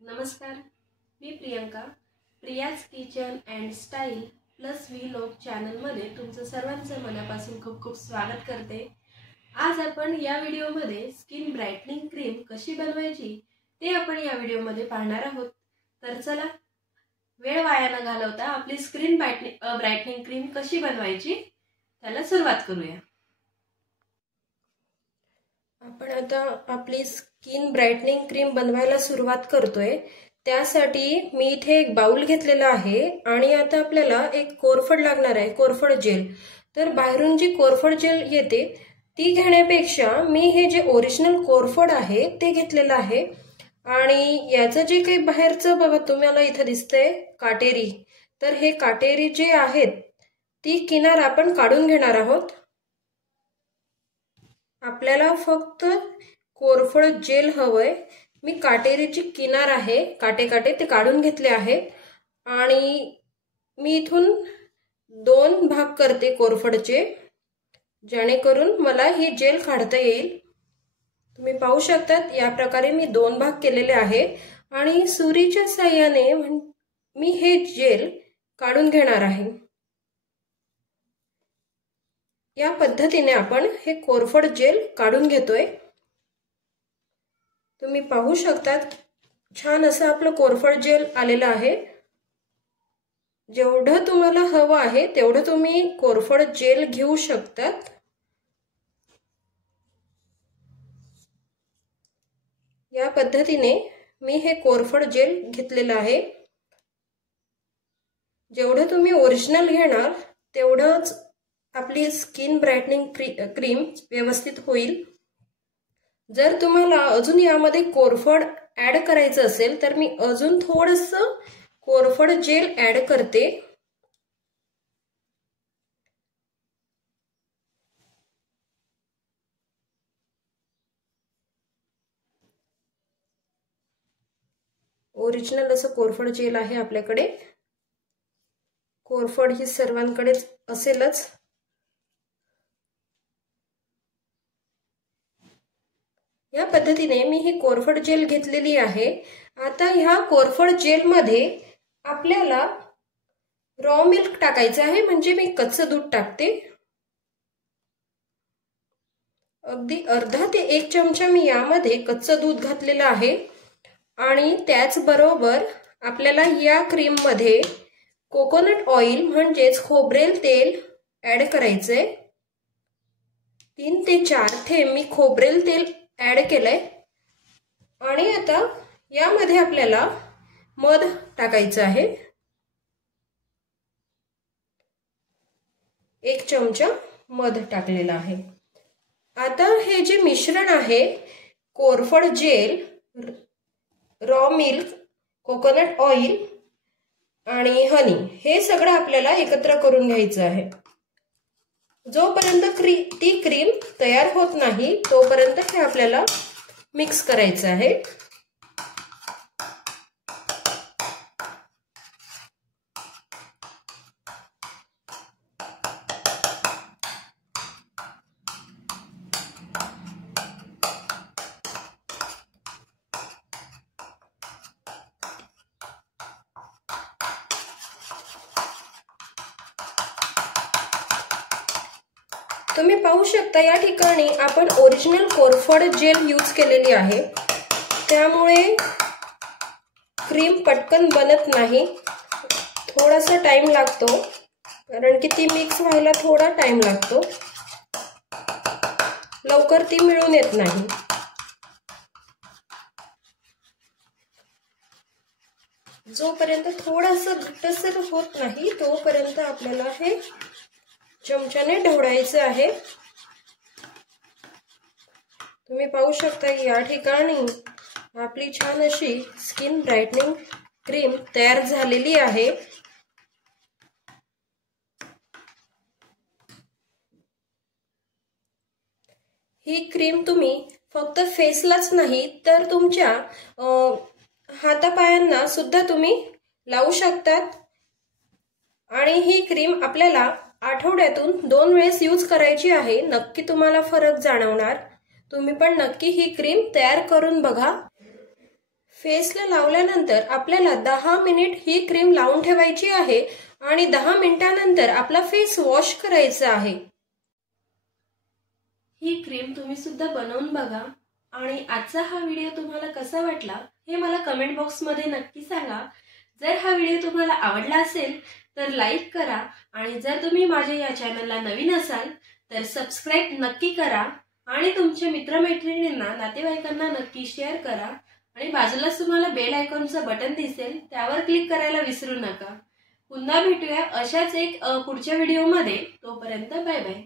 नमस्कार, मी Priyanka. Priya's kitchen and style plus vlog चॅनलमध्ये तुमचं सर्वांचं मनापासून खूप खूप स्वागत करते. आज आपण या व्हिडिओमध्ये स्किन ब्राइटनिंग क्रीम कशी बनवायची ते आपण या व्हिडिओमध्ये पाहणार आहोत. तर चला, वेळ वाया न घालवता आपली स्किन ब्राइटनिंग क्रीम कशी बनवायची त्याला सुरुवात करूया. आपण आता आपली स्किन ब्राइटनिंग क्रीम बनवायला सुरुवात करतोय. त्यासाठी मी इथे एक बाउल घेतलेला आहे आणि आता आपल्याला एक कोरफड लागणार आहे, कोरफड जेल. तर बाहेरून जी कोरफड जेल येते ती घेण्यापेक्षा मी हे जे ओरिजिनल कोरफड आहे ते घेतलेलं आहे. आणि याचं जे काही बाहेरचं बघा तुम्हाला इथं दिसतंय काटेरी, तर हे काटेरी जे आहेत ती किनार आपण काढून घेणार आहोत. आपल्याला फक्त कोरफड जेल हवंय. मी काटेरीची किनार आहे, काटे ते काढून घेतले आहेत आणि मी इथून 2 भाग करते कोरफडचे, जेणेकरून मला ही जेल काढता येईल. तुम्ही पाहू शकतात या प्रकारे मी 2 भाग केलेले आहे आणि सुरीच्या साहाय्याने मी हे जेल काढून घेणार आहे. या पद्धतीने आपण हे कोरफड जेल काढून घेतोय. तुम्ही पाहू शकतात छान असं आपलं कोरफड जेल आलेलं आहे. जेवढं तुम्हाला हवं आहे तेवढं तुम्ही कोरफड जेल घेऊ शकतात. या पद्धतीने मी हे कोरफड जेल घेतलेलं आहे. जेवढं तुम्ही ओरिजिनल घेणार तेवढंच आपली स्किन ब्राइटनिंग क्रीम व्यवस्थित होईल. जर तुम्हाला अजून यामध्ये कोरफड ऍड करायचं असेल तर मी अजून थोडंसं कोरफड जेल ऍड करते. ओरिजिनल असं कोरफड जेल आहे आपल्याकडे. कोरफड ही सर्वांकडेच असेलच. या पद्धतीने मी ही कोरफड जेल घेतलेली आहे. आता ह्या कोरफड जेल मध्ये आपल्याला रॉ मिल्क टाकायचं आहे, म्हणजे मी कच्चं दूध टाकते. अगदी अर्धा ते 1 चमचा मी यामध्ये कच्चं दूध घातलेलं आहे. आणि त्याचबरोबर आपल्याला या क्रीम मध्ये कोकोनट ऑइल म्हणजेच खोबरेल तेल ऍड करायचंय. 3 ते 4 थेंब मी खोबरेल तेल ऍड केलंय. आणि आता यामध्ये आपल्याला मध टाकायचं आहे. 1 चमचा मध टाकलेला आहे. आता हे जे मिश्रण आहे कोरफड gel, raw milk, coconut oil आणि हनी, हे सगळं आपल्याला एकत्र करून घ्यायचं आहे. जोपर्यंत ती क्रीम तयार होत नाही तोपर्यंत हे आपल्याला मिक्स करायचं आहे. तुम्ही पाहू शकता या ठिकाणी आपण ओरिजिनल कोरफड जेल यूज केलेली आहे, त्यामुळे क्रीम पटकन बनत नाही. थोडासा टाइम लागतो, कारण की ती मिक्स व्हायला थोडा टाइम लागतो. लवकर ती मिळून येत नाही. जोपर्यंत थोडंसं घट्टसर होत नाही तोपर्यंत आपल्याला हे चमच्याने ढवळायचं आहे. तुम्ही पाहू शकता या ठिकाणी आपली छान अशी स्किन ब्राइटनिंग क्रीम तयार झालेली आहे. ही क्रीम तुम्ही फक्त फेसलाच नाही तर तुमच्या हातापायांना सुद्धा तुम्ही लावू शकतात. आणि ही क्रीम आपल्याला आठवड्यातून 2 वेळेस यूज करायची आहे. नक्की तुम्हाला फरक जाणवणार. तुम्ही पण नक्की ही क्रीम तयार करून बघा. फेसला लावल्यानंतर आपल्याला 10 मिनिट ही क्रीम लावून ठेवायची आहे आणि 10 मिनिटांनंतर आपला फेस वॉश करायचा आहे। ही क्रीम तुम्ही सुद्धा बनवून बघा आणि आजचा हा व्हिडिओ तुम्हाला कसा वाटला हे मला कमेंट बॉक्समध्ये नक्की सांगा। जर हा व्हिडिओ तुम्हाला आवडला असेल तर लाईक करा आणि जर तुम्ही माझ्या या चॅनलला नवीन असाल तर सबस्क्राईब नक्की करा आणि तुमच्या मित्रमैत्रिणींना नातेवाईकांना नक्की शेअर करा आणि बाजूलाच तुम्हाला बेल आयकॉनचं बटन दिसेल त्यावर क्लिक करायला विसरू नका। पुन्हा भेटूया अशाच एक पुढच्या व्हिडिओमध्ये। तोपर्यंत बाय बाय।